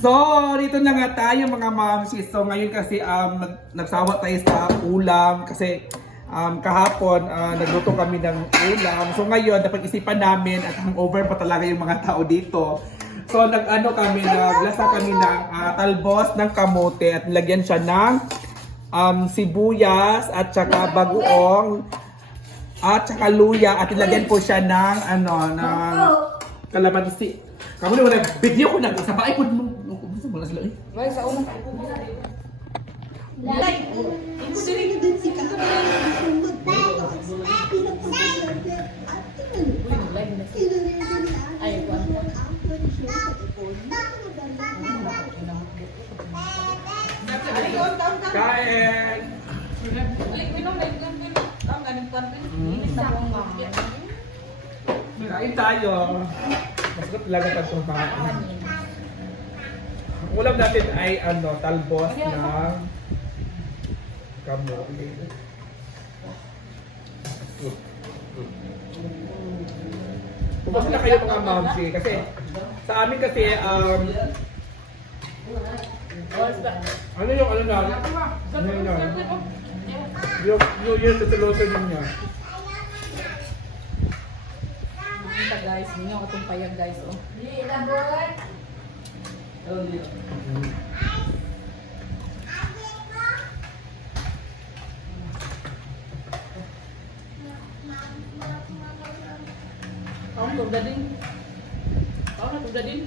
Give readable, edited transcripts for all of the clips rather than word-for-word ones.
So, dito na nga tayo mga mamsi. So, ngayon kasi nagsawa tayo sa ulam kasi kahapon nagluto kami ng ulam. So, ngayon napag-isipan namin at hangover pa talaga yung mga tao dito. So, naglasa kami ng talbos ng kamote at nilagyan siya ng sibuyas at saka bagoong at saka luya at nilagyan po siya ng ng kalamansi. Kamu na wala video ko na sa bahay ko mo sila eh. Guys, sa unang like, ito din din si ka. Ay, Kain! Kain tayo. Masarap talaga pag kumain. Ang ulam natin ay talbos ng kamote. Pumasok na kayo mga mamsi kasi sa amin kasi ano yung ano na? Ano yung yung New Year resolution niya. Kita guys, ninyo atong payag guys oh. Kamu tuh din. Kamu na tuh din.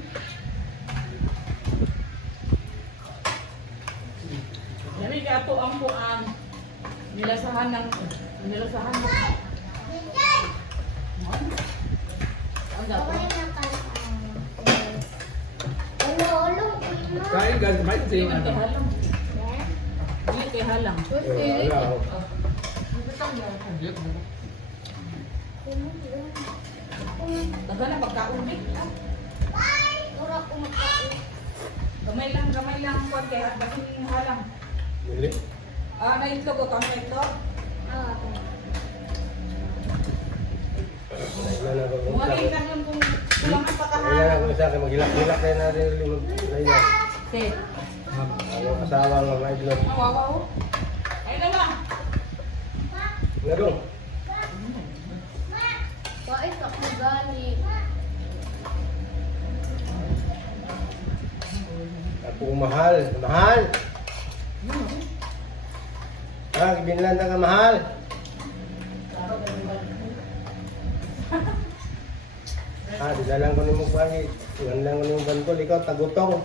Jadi kaya to ang puan nilasahan mo. Ang dapat. Kain guys, kumain sa yung Hindi kay halang. Hindi kay halang. Taga na pagkaon eh. Gamay lang kuwan kaya basin halang. Dili. Na ito ko kami ito. Umali ka yung kung kulang ang pagkahalang. Kailangan ko sa akin, maghilak-hilak na natin yung layan. Okay. Ang kasawa ng mga idlot. Nawawa ko. Ay naman. Ngadong. Bakit ako galit? Ako mahal. Mahal! Binlan ka mahal. Dilalang ko ni mo pagi. Dilalang ko ni mo bantol. Ikaw tagutong.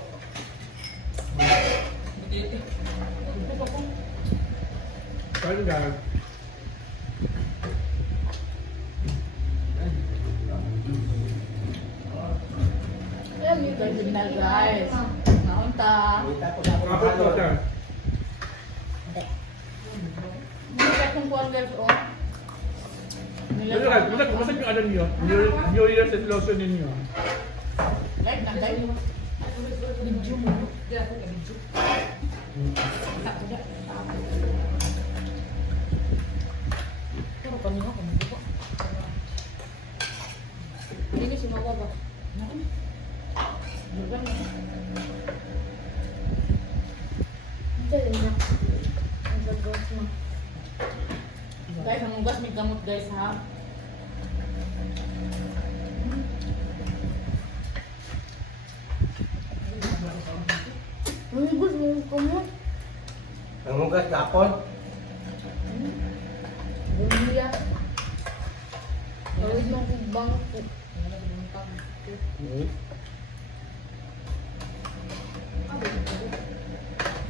Kain guys. Guys, na guys. Naunta. Kapot ko ta. Hindi ka kung kuwan guys oh. Ano guys, kumusta yung ano niyo? New Year's resolution ninyo. Live na live. Video mo. Diyan ako video. Pero kanina ko nito. Ini semua apa? Bukan. Dali na. Ang bagos mo. Guys, ang ugas may gamot guys ha. Ang gusto mo kumot. Ang hugas kapon. Buliya. Tawid mo kong bangko.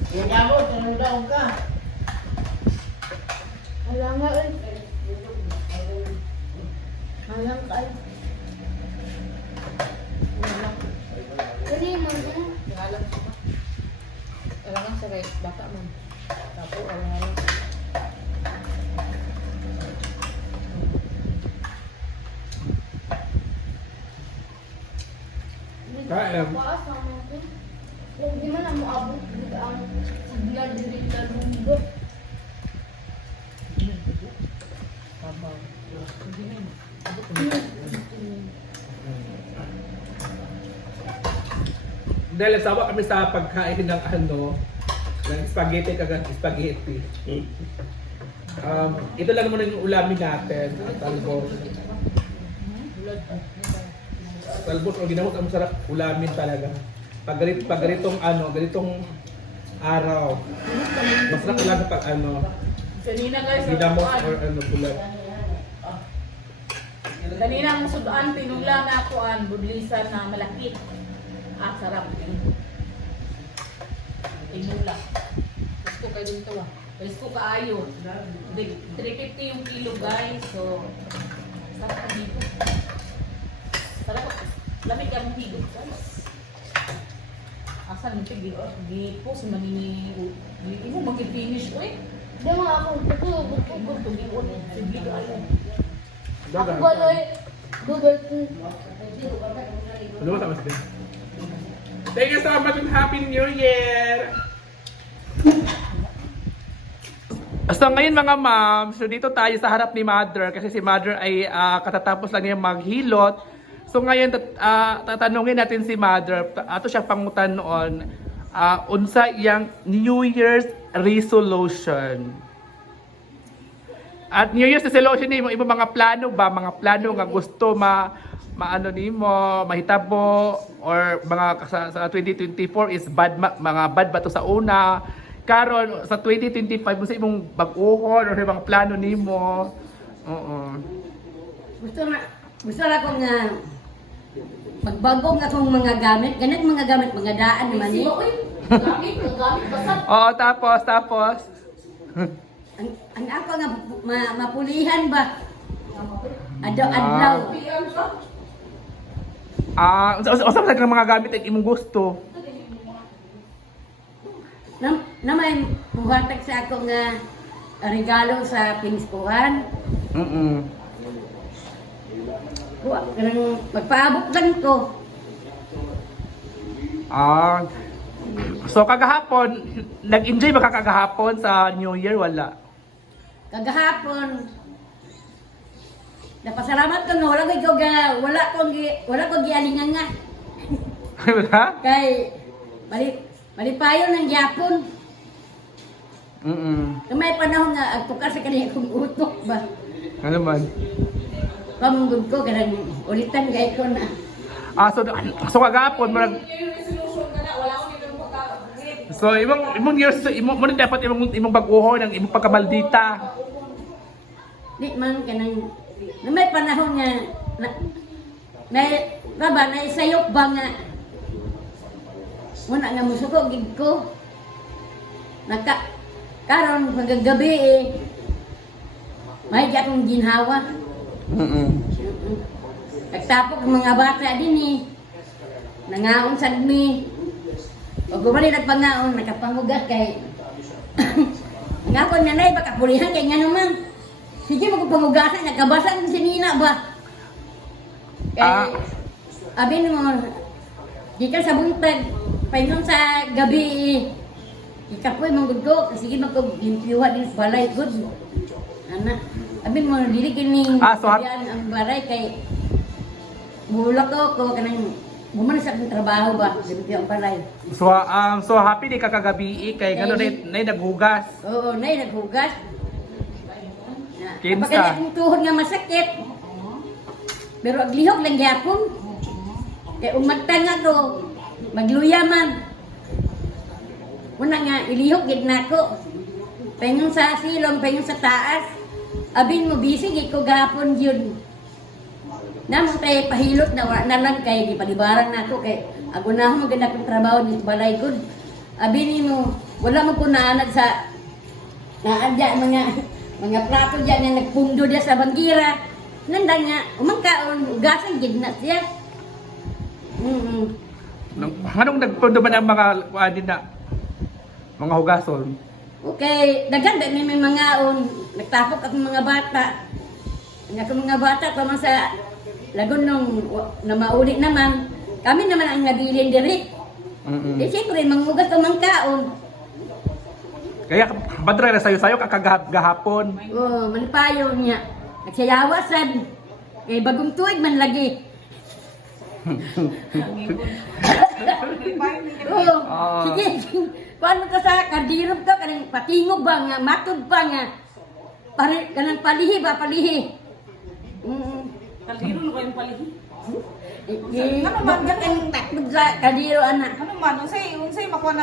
Yung gamot, nanundaw ka. Wala nga eh. Alam ka eh. Dali mo na. Alam ko ba? Alam nga sa guys, baka man. Tapos alam. Kain. Paas naman ako. Kung di man ang maabot, ang signal diri sa mundo. Hindi na yun. dahil nagsawa kami sa pagkain ng ng spaghetti kagang spaghetti. Ito lang muna yung ulamin natin. Talbos. Talbos o ginamot ang masarap ulamin talaga. Pag ganitong araw. Masarap talaga pag Kanina guys, ginamot or bulat. kanina ang sudan, tinula na ako ang budlisan na malaki. Sarap. Tinula. Gusto kayo dito Gusto kaayo. 350 yung kilo guys. So, sarap dito. Sarap. Lamig ang higop guys. Asan yung tigil? Di-post man ini mo mag-finish ko eh. Di mo ako, Ibon tumiwon. Sibli ka ayo. ako baloy, Google. Ano ba tama sige? Thank you so much and Happy New Year! So ngayon mga ma'am, so dito tayo sa harap ni Mother kasi si Mother ay katatapos lang niya maghilot. So ngayon tatanungin natin si Mother, ato siya pangutan noon, unsa iyang New Year's resolution. At New Year's resolution ni mo ibang mga plano ba, mga plano nga gusto maano nimo, mahitabo or mga sa 2024 is mga bad ba to sa una. Karon sa 2025 mo sa imong bag-ohon or mga plano nimo. Oo. Gusto na ko nga magbago nga akong mga gamit. Ganit mga gamit, mga daan naman eh. Gamit, basag. Oo, tapos. Ang ako nga mapulihan ba? Adlaw. Usa pa mga gamit ang imong gusto. Na may buhatag sa ako nga regalo sa piniskuhan. Kanang magpaabot lang ko. So kagahapon, nag-enjoy ba ka kagahapon sa New Year? Wala. Kagahapon, napasalamat ko nga wala ko gialingan nga. Wala? Kay malipayo ng Japon. May panahon nga agtukar sa kanila kong utok ba. Ano man? Pamunggod ko kanang ulitan gay ko na. So kagahapon So imong years mo dapat imong bag-ohon ang imong pagkamaldita. Di man kanang may panahon nga na sayop ba nga muna nga musuko gid ko. Karon paggabi may akong ginhawa. Nagtapok ang mga bata din nangaon sagmi. O gumali nagpangaon, nakapangugas kay nga ko nanay baka pulihan kay nga naman. Sige magpangugasan, nagkabasan si Nina ba? Kay abin mo di ka sa buntag, paingon sa gabi. Ikapoy manggod ko, sige magpilimpiyuha din sa balay good. Ana, abin mo dili kining ang balay kay bulak ko kanang buman sa akong trabaho ba, limpyo ang balay. So happy di ka kagabi kay ngano nay naghugas. Oo, nay naghugas. Kinsa? Pagka akong tuhod nga masakit. Pero aglihok lang gyapon. Kay umagtanga ko, magluya man. Una nga ilihok gid nako. Pengon sa silong, pengon sa taas. Abin mo busy gid ko gapon yun. Namang tayo pahilot na wala na lang kay di palibaran na ako kay ako na ako maganda kong trabaho ni balay good. Abini mo, wala mo ko naanad sa naadya mga plato dyan na nagpundo dyan sa banggira. Nanda nga, umangkaon, ugasan gid na siya. Anong nagpundo man ang mga mga hugason? Okay, daghan ba may mga nagtapok akong mga bata. Ang akong mga bata pa man sa lagon nung na mauli naman, kami naman ang nabilin diri. Siyempre, mangugas ang mangkaon. Kaya badra na sayo kakagahapon. Malipayo niya. Nagsayawasan. Bagong tuig man lagi. Oo. Ah. Sige. Paano ka sa kadirog ka kanang patingog ba nga matod pa nga. Pare kanang palihi ba palihi. Kaldero na ba yung palihi? Ano man ka kang takod sa kadiro anak. Ano man, unsay makuha